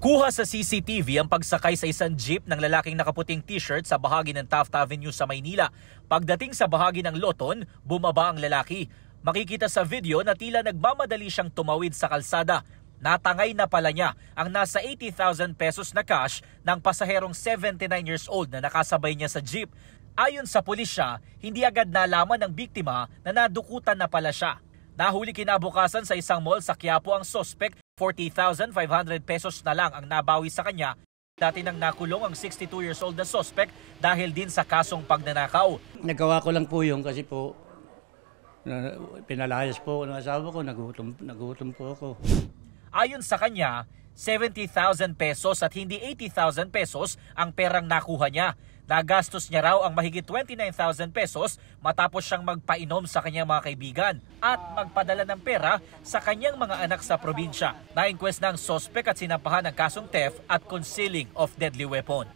Kuha sa CCTV ang pagsakay sa isang jeep ng lalaking nakaputing t-shirt sa bahagi ng Taft Avenue sa Maynila. Pagdating sa bahagi ng Loton, bumaba ang lalaki. Makikita sa video na tila nagmamadali siyang tumawid sa kalsada. Natangay na pala niya ang nasa 80,000 pesos na cash ng pasaherong 79 years old na nakasabay niya sa jeep. Ayon sa pulisya, hindi agad nalaman ng biktima na nadukutan na pala siya. Nahuli kinabukasan sa isang mall sa Quiapo ang suspect. 40,500 pesos na lang ang nabawi sa kanya. Dati nang nakulong ang 62 years old na suspect dahil din sa kasong pagnanakaw. Nagawa ko lang po yun kasi po pinalayas po ng asawa ko, nagutom po ako. Ayon sa kanya, 70,000 pesos at hindi 80,000 pesos ang perang nakuha niya. Nagastos niya raw ang mahigit 29,000 pesos matapos siyang magpainom sa kanyang mga kaibigan at magpadala ng pera sa kanyang mga anak sa probinsya. Na-inquest ng suspect at sinampahan ng kasong theft at concealing of deadly weapon.